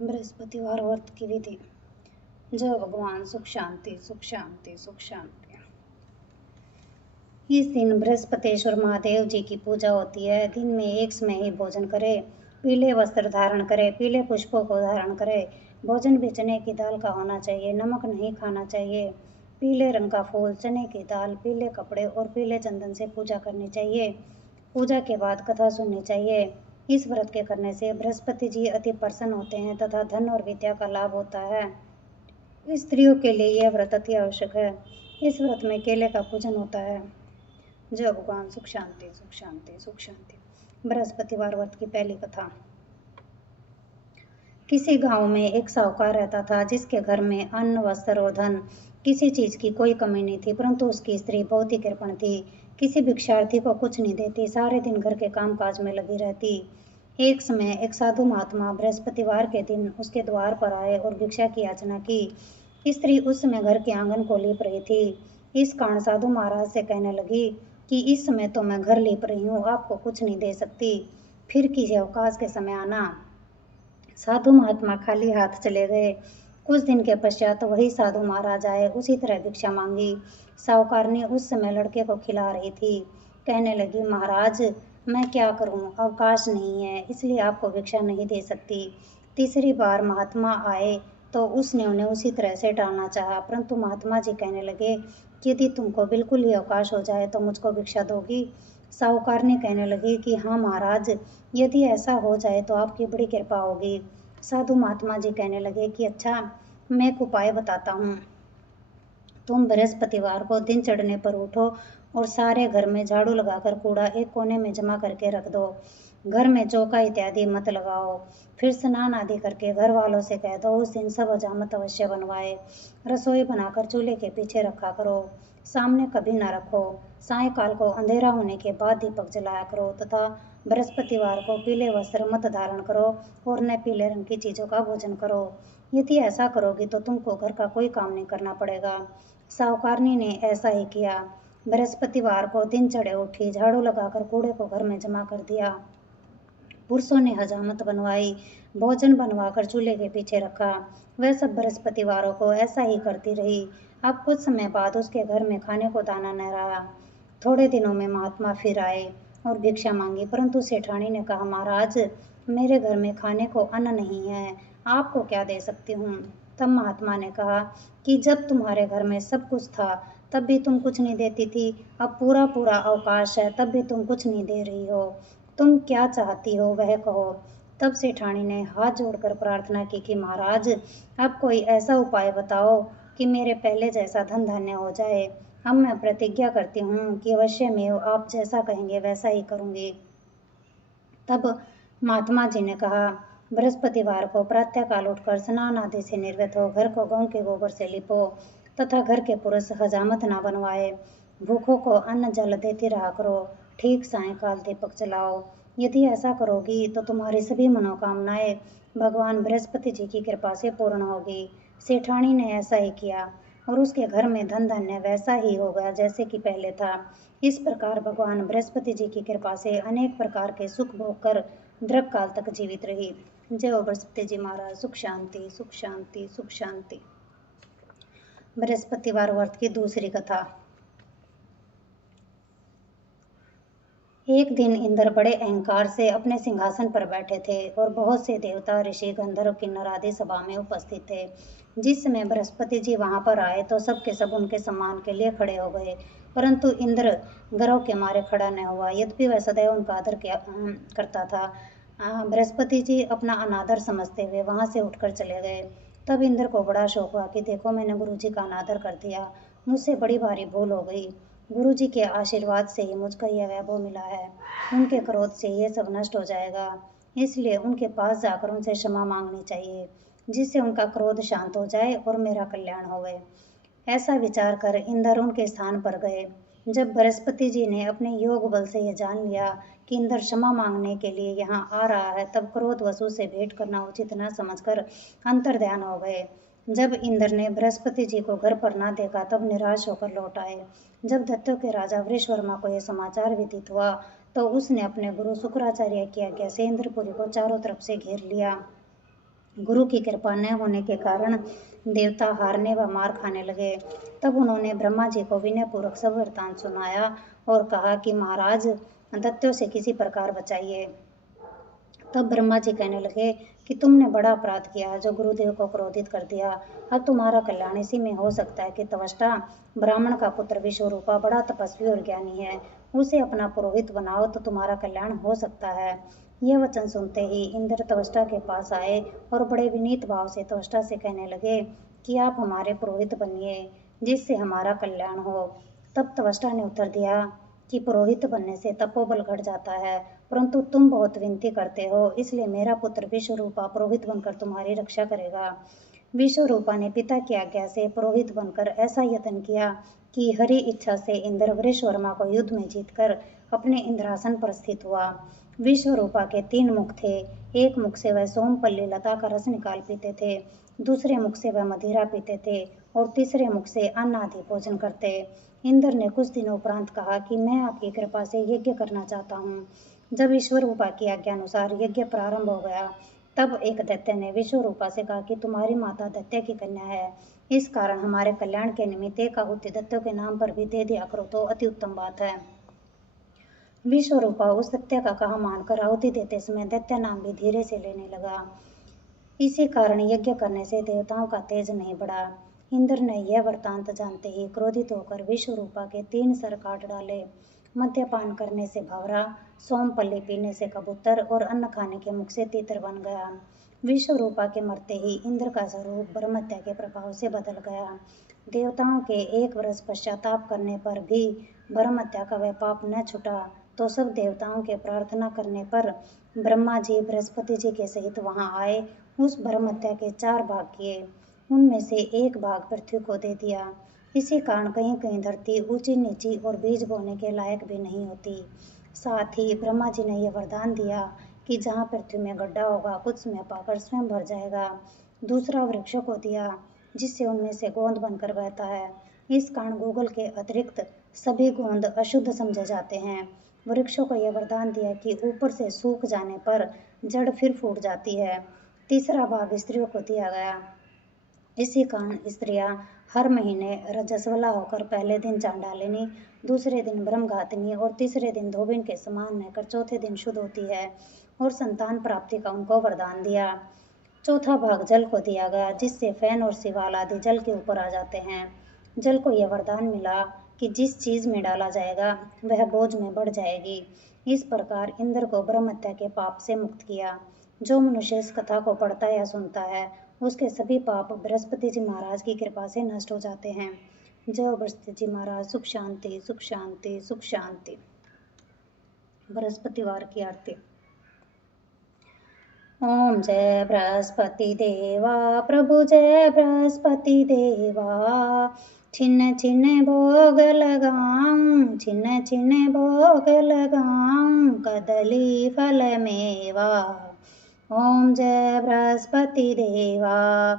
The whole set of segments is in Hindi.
बृहस्पतिवार व्रत की विधि। जय भगवान, सुख शांति सुख शांति सुख शांति। इस दिन बृहस्पतिश्वर महादेव जी की पूजा होती है। दिन में एक समय ही भोजन करे, पीले वस्त्र धारण करे, पीले पुष्पों को धारण करे। भोजन भी चने की दाल का होना चाहिए, नमक नहीं खाना चाहिए। पीले रंग का फूल, चने की दाल, पीले कपड़े और पीले चंदन से पूजा करनी चाहिए। पूजा के बाद कथा सुननी चाहिए। इस व्रत के करने से बृहस्पति जी अति प्रसन्न होते हैं तथा धन और विद्या का लाभ होता है। स्त्रियों के लिए यह व्रत अति आवश्यक है। इस व्रत में केले का पूजन होता है। जय भगवान, सुख शांति सुख शांति सुख शांति। बृहस्पतिवार व्रत की पहली कथा। किसी गांव में एक साहूकार रहता था, जिसके घर में अन्न, वस्त्र और धन किसी चीज की कोई कमी नहीं थी, परंतु उसकी स्त्री बहुत ही कृपण थी। किसी भिक्षार्थी को कुछ नहीं देती, सारे दिन घर के कामकाज में लगी रहती। एक समय एक साधु महात्मा बृहस्पतिवार के दिन उसके द्वार पर आए और भिक्षा की याचना की। स्त्री उस समय घर के आंगन को लीप रही थी। इस कारण साधु महाराज से कहने लगी कि इस समय तो मैं घर लीप रही हूँ, आपको कुछ नहीं दे सकती, फिर किसी अवकाश के समय आना। साधु महात्मा खाली हाथ चले गए। कुछ दिन के पश्चात वही साधु महाराज आए, उसी तरह भिक्षा मांगी। साहूकारनी उस समय लड़के को खिला रही थी। कहने लगी, महाराज मैं क्या करूं, अवकाश नहीं है, इसलिए आपको भिक्षा नहीं दे सकती। तीसरी बार महात्मा आए तो उसने उन्हें उसी तरह से टालना चाहा, परंतु महात्मा जी कहने लगे कि यदि तुमको बिल्कुल ही अवकाश हो जाए तो मुझको भिक्षा दोगी। साहूकारनी कहने लगी कि हाँ महाराज, यदि ऐसा हो जाए तो आपकी बड़ी कृपा होगी। साधु महात्मा जी कहने लगे कि अच्छा, मैं एक उपाय बताता हूँ। तुम बृहस्पतिवार को दिन चढ़ने पर उठो और सारे घर में झाड़ू लगाकर कूड़ा एक कोने में जमा करके रख दो। घर में चौका इत्यादि मत लगाओ। फिर स्नान आदि करके घर वालों से कह दो उस दिन सब हजामत अवश्य बनवाए। रसोई बनाकर चूल्हे के पीछे रखा करो, सामने कभी न रखो। सायंकाल को अंधेरा होने के बाद दीपक जलाया करो तथा बृहस्पतिवार को पीले वस्त्र मत धारण करो और न पीले रंग की चीज़ों का भोजन करो। यदि ऐसा करोगी तो तुमको घर का कोई काम नहीं करना पड़ेगा। साहूकारनी ने ऐसा ही किया। बृहस्पतिवार को दिन चढ़े उठी, झाड़ू लगाकर कूड़े को घर में जमा कर दिया। पुरुषों ने हजामत बनवाई, भोजन बनवाकर चूल्हे के पीछे रखा। वह सब बृहस्पतिवारों को ऐसा ही करती रही। अब कुछ समय बाद उसके घर में खाने को दाना न रहा। थोड़े दिनों में महात्मा फिर आए और भिक्षा मांगी, परंतु सेठानी ने कहा, महाराज मेरे घर में खाने को अन्न नहीं है, आपको क्या दे सकती हूँ। तब महात्मा ने कहा कि जब तुम्हारे घर में सब कुछ था तब भी तुम कुछ नहीं देती थी, अब पूरा पूरा अवकाश है तब भी तुम कुछ नहीं दे रही हो, तुम क्या चाहती हो वह कहो। तब सेठानी ने हाथ जोड़कर प्रार्थना की कि महाराज अब कोई ऐसा उपाय बताओ कि मेरे पहले जैसा धन धान्य हो जाए। अब मैं प्रतिज्ञा करती हूँ कि अवश्य में आप जैसा कहेंगे वैसा ही करूँगी। तब महात्मा जी ने कहा, बृहस्पतिवार को प्रातःकाल उठकर स्नान आदि से निर्वृत हो, घर को गांव के गोबर से लिपो तथा घर के पुरुष हजामत न बनवाए। भूखों को अन्न जल देते रहा करो। ठीक सायंकाल दीपक जलाओ। यदि ऐसा करोगी तो तुम्हारी सभी मनोकामनाएं भगवान बृहस्पति जी की कृपा से पूर्ण होगी। सेठानी ने ऐसा ही किया और उसके घर में धन धान्य वैसा ही हो गया जैसे कि पहले था। इस प्रकार भगवान बृहस्पति जी की कृपा से अनेक प्रकार के सुख भोग कर दीर्घ काल तक जीवित रही। जय हो बृहस्पति जी महाराज, सुख शांति सुख शांति सुख शांति। बृहस्पतिवार व्रत की दूसरी कथा। एक दिन इंद्र बड़े अहंकार से अपने सिंहासन पर बैठे थे और बहुत से देवता, ऋषि, गंधर्व, किन्नर आदि सभा में उपस्थित थे। जिस समय बृहस्पति जी वहां पर आए तो सब के सब उनके सम्मान के लिए खड़े हो गए, परंतु इंद्र गर्व के मारे खड़ा न हुआ, यद्यपि वह सदैव उनका आदर करता था। बृहस्पति जी अपना अनादर समझते हुए वहां से उठकर चले गए। तब इंद्र को बड़ा शौक हुआ कि देखो, मैंने गुरु जी का अनादर कर दिया, मुझसे बड़ी भारी भूल हो गई। गुरु जी के आशीर्वाद से ही मुझको यह वैभव मिला है, उनके क्रोध से ये सब नष्ट हो जाएगा, इसलिए उनके पास जाकर उनसे क्षमा मांगनी चाहिए, जिससे उनका क्रोध शांत हो जाए और मेरा कल्याण होवे। ऐसा विचार कर इंद्र उनके स्थान पर गए। जब बृहस्पति जी ने अपने योग बल से यह जान लिया कि इंद्र क्षमा मांगने के लिए यहाँ आ रहा है, तब क्रोध वसु से भेंट करना उचित न समझकर अंतर्ध्यान हो गए। जब इंद्र ने बृहस्पति जी को घर पर न देखा तब निराश होकर लौट आए। जब दैत्यों के राजा वृषवर्मा को यह समाचार विदित हुआ तो उसने अपने गुरु शुक्राचार्य की आज्ञा से इंद्रपुरी को चारों तरफ से घेर लिया। गुरु की कृपा न होने के कारण देवता हारने व मार खाने लगे। तब उन्होंने ब्रह्मा जी को विनयपूर्वक सब वृतांत सुनाया और कहा कि महाराज, दैत्यों से किसी प्रकार बचाइए। तब ब्रह्मा जी कहने लगे कि तुमने बड़ा अपराध किया जो गुरुदेव को क्रोधित कर दिया। अब तुम्हारा कल्याण इसी में हो सकता है कि त्वष्टा ब्राह्मण का पुत्र विश्वरूपा बड़ा तपस्वी और ज्ञानी है, उसे अपना पुरोहित बनाओ तो तुम्हारा कल्याण हो सकता है। यह वचन सुनते ही इंद्र त्वष्टा के पास आए और बड़े विनीत भाव से त्वष्टा से कहने लगे कि आप हमारे पुरोहित बनिए जिससे हमारा कल्याण हो। तब त्वष्टा ने उत्तर दिया कि पुरोहित बनने से तपोबल घट जाता है, परंतु तुम बहुत विनती करते हो, इसलिए मेरा पुत्र विश्वरूपा पुरोहित बनकर तुम्हारी रक्षा करेगा। विश्वरूपा ने पिता की आज्ञा से पुरोहित बनकर ऐसा यत्न किया कि हरि इच्छा से इंद्र वृषवर्मा को युद्ध में जीतकर अपने इंद्रासन पर स्थित हुआ। विश्वरूपा के 3 मुख थे। एक मुख से वह सोमपल्ली लता का रस निकाल पीते थे, दूसरे मुख से वह मदिरा पीते थे और तीसरे मुख से अन्न आदि भोजन करते। इंद्र ने कुछ दिनों उपरांत कहा कि मैं आपकी कृपा से यज्ञ करना चाहता हूँ। जब ईश्वरूपा की आज्ञा अनुसार यज्ञ प्रारंभ हो गया, तब एक दैत्य ने विश्वरूपा से कहा कि तुम्हारी माता दैत्य की कन्या है, इस कारण हमारे कल्याण के निमित्त एक आहुति दैत्यों के नाम पर भी दे दिया करो तो अति उत्तम बात है। विश्वरूपा उस दैत्य का कहा मानकर आहुति देते समय दैत्य नाम भी धीरे से लेने लगा। इसी कारण यज्ञ करने से देवताओं का तेज नहीं बढ़ा। इंद्र ने यह वृतांत जानते ही क्रोधित होकर विश्वरूपा के 3 सर काट डाले। मद्यपान करने से भंवरा, सोमपल्ली पीने से कबूतर और अन्न खाने के मुख से तीतर बन गया। विश्वरूपा के मरते ही इंद्र का स्वरूप ब्रह्मत्या के प्रभाव से बदल गया। देवताओं के 1 वर्ष पश्चाताप करने पर भी ब्रह्मत्या का वह पाप न छूटा, तो सब देवताओं के प्रार्थना करने पर ब्रह्मा जी बृहस्पति जी के सहित वहां आए। उस ब्रह्मत्या के 4 भाग किए, उनमें से 1 भाग पृथ्वी को दे दिया। इसी कारण कहीं कहीं धरती ऊंची नीची और बीज बोने के लायक भी नहीं होती। साथ ही ब्रह्मा जी ने यह वरदान दिया कि जहाँ पृथ्वी में गड्ढा होगा कुछ समय पाकर स्वयं भर जाएगा। दूसरा वृक्षों को दिया जिससे उनमें से गोंद बनकर बहता है। इस कारण गूगल के अतिरिक्त सभी गोंद अशुद्ध समझे जाते हैं। वृक्षों को यह वरदान दिया कि ऊपर से सूख जाने पर जड़ फिर फूट जाती है। तीसरा भाग स्त्रियों को दिया गया। इसी कारण स्त्रियां हर महीने रजस्वला होकर पहले दिन चांडालिनी, दूसरे दिन ब्रह्मघातिनी और तीसरे दिन धोबिन के समान रहकर चौथे दिन शुद्ध होती है और संतान प्राप्ति का उनको वरदान दिया। चौथा भाग जल को दिया गया जिससे फैन और शिवाल आदि जल के ऊपर आ जाते हैं। जल को यह वरदान मिला कि जिस चीज में डाला जाएगा वह बोझ में बढ़ जाएगी। इस प्रकार इंद्र को ब्रह्मत्या के पाप से मुक्त किया। जो मनुष्य इस कथा को पढ़ता या सुनता है उसके सभी पाप बृहस्पति जी महाराज की कृपा से नष्ट हो जाते हैं। जय बृहस्पति जी महाराज। सुख शांति, सुख शांति, सुख शांति। बृहस्पतिवार की आरती। ओम जय बृहस्पति देवा प्रभु जय बृहस्पति देवा। छिन्न छिन्न भोग लगाऊं, छिन्न छिन्न भोग लगाऊं, कदली फल मेवा। ओम जय बृहस्पति देवा।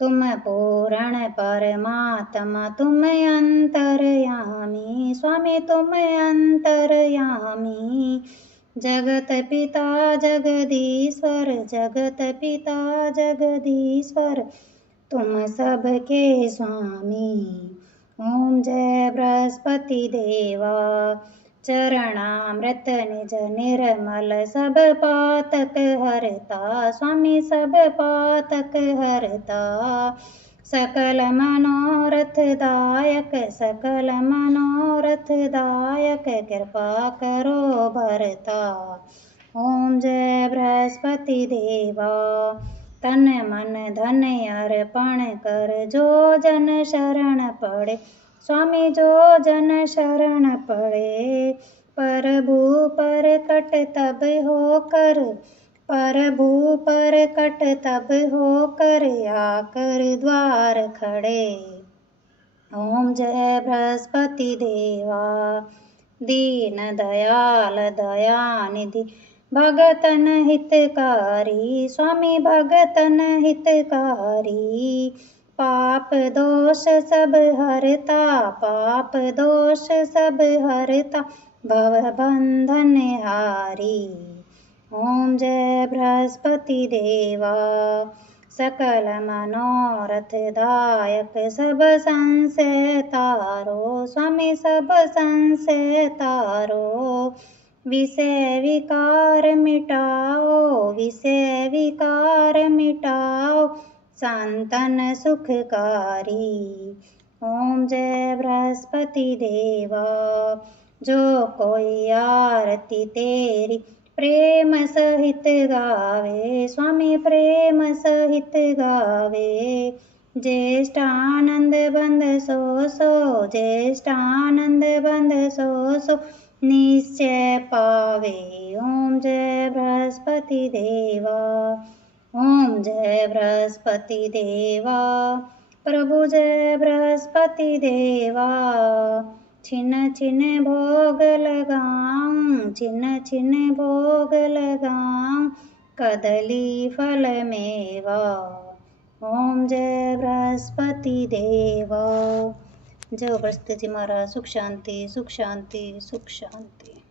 तुम पूर्ण परमात्मा तुम अंतर्यामी, स्वामी तुम अंतर्यामी। जगत पिता जगदीश्वर, जगत पिता जगदीश्वर, तुम सबके स्वामी। ओम जय बृहस्पति देवा। चरणामृत निज निर्मल सब पातक हरता, स्वामी सब पातक हरता। सकल मनोरथ दायक, सकल मनोरथ दायक, कृपा करो भरता। ओम जय बृहस्पति देवा। तन मन धन अर्पण कर जो जन शरण पड़े, स्वामी जो जन शरण पड़े। प्रभु पर कट तब होकर, प्रभु पर कट तब होकर आकर द्वार खड़े। ओम जय बृहस्पति देवा। दीन दयाल दयानिधि भगतन हितकारी, स्वामी भगतन हितकारी। पाप दोष सब हरता, पाप दोष सब हरता, भव बंधन हारी। ओम जय बृहस्पति देवा। सकल मनोरथ दायक सब संशय तारो, स्वामी सब संशय तारो। विषय विकार मिटाओ, विषय विकार मिटाओ, संतन सुखकारी। ओम जय बृहस्पति देवा। जो कोई आरती तेरी प्रेम सहित गावे, स्वामी प्रेम सहित गावे। ज्येष्ठानंद बंद सो, ज्येष्ठानंद बंद सो, निश्चय पावे। ओम जय बृहस्पति देवा। ओम जय बृहस्पति देवा। प्रभु जय बृहस्पति देवा। छिन छिन भोग लगाऊं, छिन छिन भोग लगाऊं, कदली फल मेवा। ओम जय बृहस्पति देवा। जय बृहस्पति जी महाराज। सुख शांति, सुख शांति, सुख शांति।